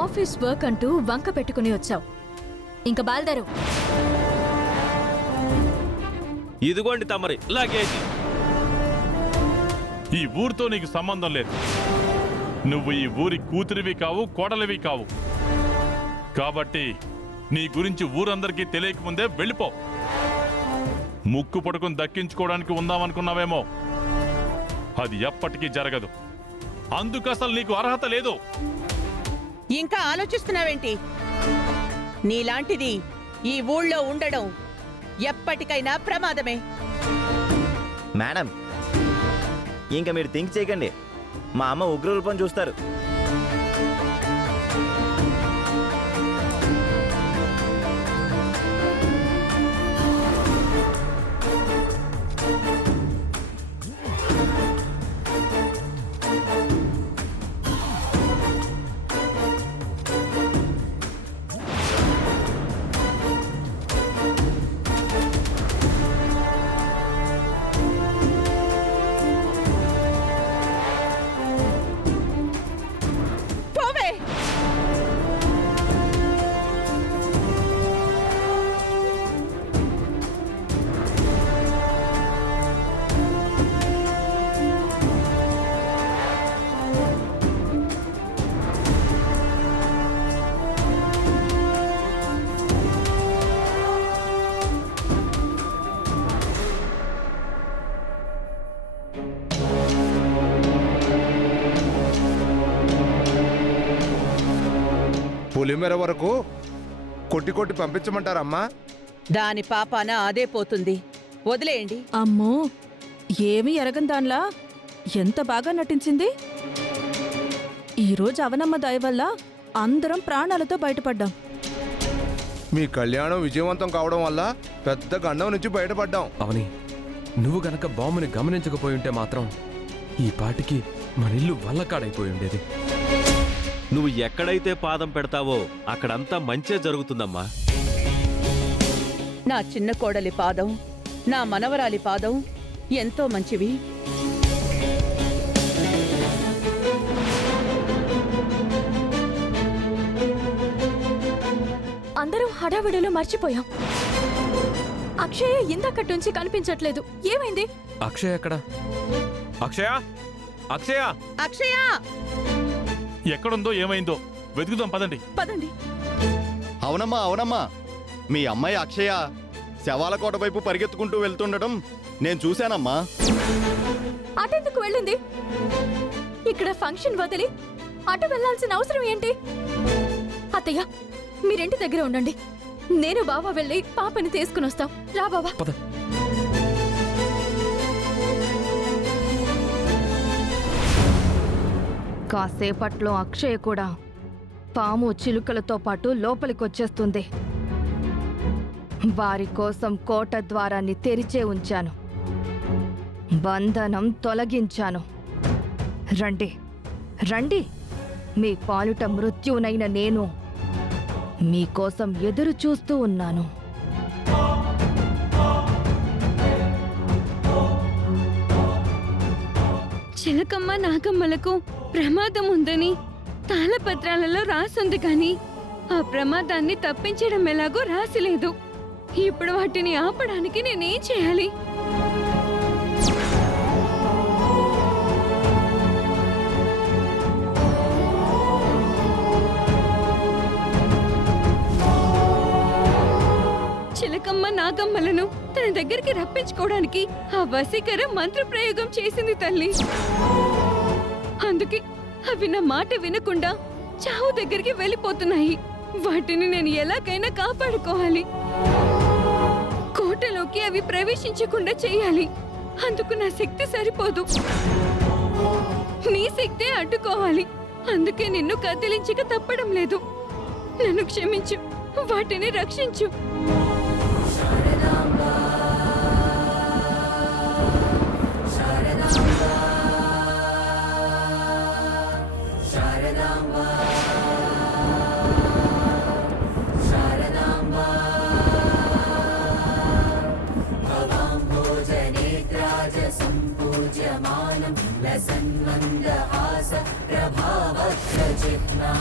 Office work అంటూ వంక పెట్టుకుని వచ్చావు. ఇంకా బయలుదేరు. ఇదిగోండి తమరి లగేజ్. ఈ ఊరితో నీకు సంబంధం లేదు. నువ్వు ఈ ఊరి కూతురివి కావు, కోడలివి కావు. కాబట్టి నీ గురించి ఊరందరికీ తెలియకముందే వెళ్ళిపో. ముక్కు పడుకుని దక్కించుకోవడానికి ఉందామనుకున్నావేమో, అది ఎప్పటికీ జరగదు. అందుకు అసలు నీకు అర్హత లేదు. ఇంకా ఆలోచిస్తున్నావేంటి? నీలాంటిది ఈ ఊళ్ళో ఉండడం ఎప్పటికైనా ప్రమాదమే. మేడం, ఇంకా మీరు థింక్ చేయకండి. మా అమ్మ ఉగ్ర రూపం చూస్తారు. పులిమెర వరకు కొట్టి కొట్టి పంపించమంటారమ్మా? దాని పాపాన అదే పోతుంది, వదిలేయండి. అమ్మో, ఏమీ ఎరగని దాన్లా ఎంత బాగా నటించింది. ఈరోజు అవనమ్మ దయ వల్ల అందరం ప్రాణాలతో బయటపడ్డాం. మీ కళ్యాణం విజయవంతం కావడం వల్ల పెద్ద గండం నుంచి బయటపడ్డాం. అవని, నువ్వు గనక బాంబుని గమనించకపోయి ఉంటే మాత్రం ఈ పాటికి మన ఇల్లు వల్లకాడైపోయి ఉండేది. నువ్వు ఎక్కడైతే పాదం పెడతావో అక్కడంతా మంచే జరుగుతుందమ్మా. నా చిన్న కోడలి పాదం, నా మనవరాలి పాదం ఎంతో మంచివి. అందరూ హడావిడిలో మర్చిపోయాం. అక్షయ ఇందాకటి నుంచి కనిపించట్లేదు. ఏమైంది? అక్షయ ఎక్కడా? అక్షయ, అక్షయ, అక్షయ! ఎక్కడుందో ఏమైందో వెతుకుదాం, పదండి. పదండి. అవునమ్మా, అవునమ్మా, మీ అమ్మాయి అక్షయ శవాల కోట వైపు పరిగెత్తుకుంటూ వెళ్తుండడం నేను చూశానమ్మా. అటెందుకు వెళ్ళింది? ఇక్కడ ఫంక్షన్ వదిలి అటు వెళ్లాల్సిన అవసరం ఏంటి? అత్తయ్య, మీరింటి దగ్గర ఉండండి. నేను బావా వెళ్ళి పాపని తీసుకుని వస్తాం. రా బావా. కాసేపట్లో అక్షయ కూడా పాము చిలుకలతో పాటు లోపలికొచ్చేస్తుంది. వారి కోసం కోట ద్వారాన్ని తెరిచే ఉంచాను. బంధనం తొలగించాను. రండి, రండి. మీ పాలుట మృత్యునైన నేను మీకోసం ఎదురు చూస్తూ ఉన్నాను. చిలకమ్మ నాగమ్మలకు ప్రమాదం ఉందని తాళపత్రాలలో రాసుంది, కానీ ఆ ప్రమాదాన్ని తప్పించడం ఎలాగో రాసిలేదు. ఇప్పుడు వాటిని ఆపడానికి నేనేం చేయాలి? చిలకమ్మ నాగమ్మలను తన దగ్గరికి రప్పించుకోవడానికి ఆ వశీకర మంత్ర ప్రయోగం చేసింది తల్లి. అందుకే అవి నా మాట వినకుండా చావు దగ్గరికి వెళ్ళిపోతున్నాయి. వాటిని నేను ఎలాగైనా కాపాడుకోవాలి. కోటలోకి అవి ప్రవేశించకుండా చేయాలి. అందుకు నా శక్తి సరిపోదు. నీ శక్తే అడ్డుకోవాలి. అందుకే నిన్ను కదిలించక తప్పడం లేదు. నన్ను క్షమించు, వాటిని రక్షించు. लसन्मन्दहास प्रभावत्र चिह्ना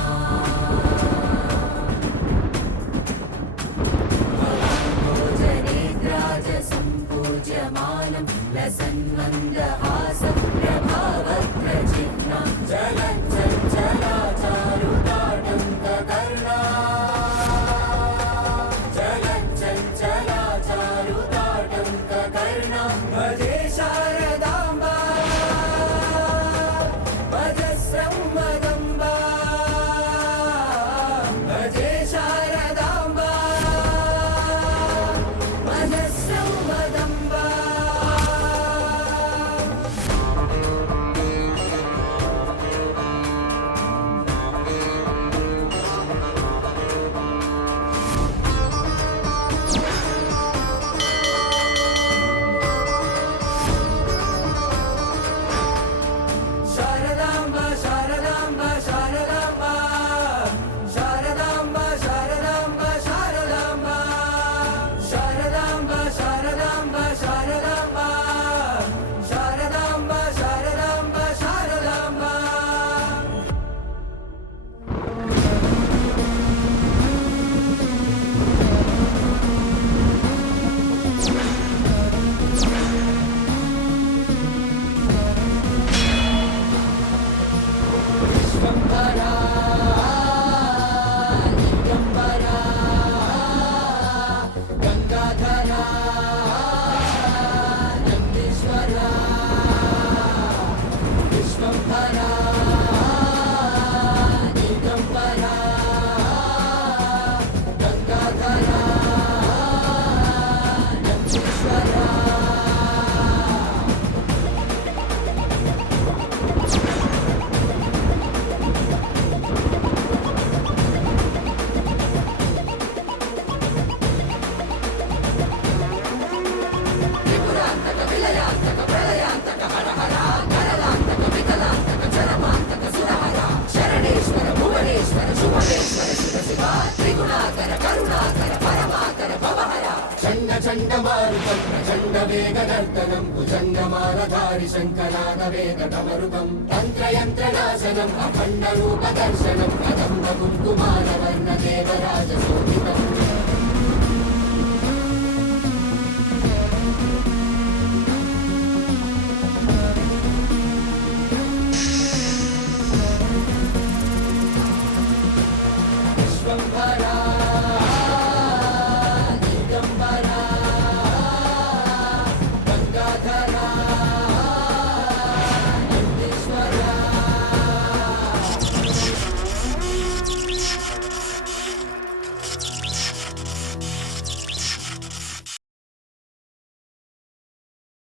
చండమారుతం ప్రచండ వేగనర్తనం భుజంగమాలధారి శంకరాద వేద కమరుకం తంత్రయంత్రనాశనం అఖండ రూప దర్శనం కథం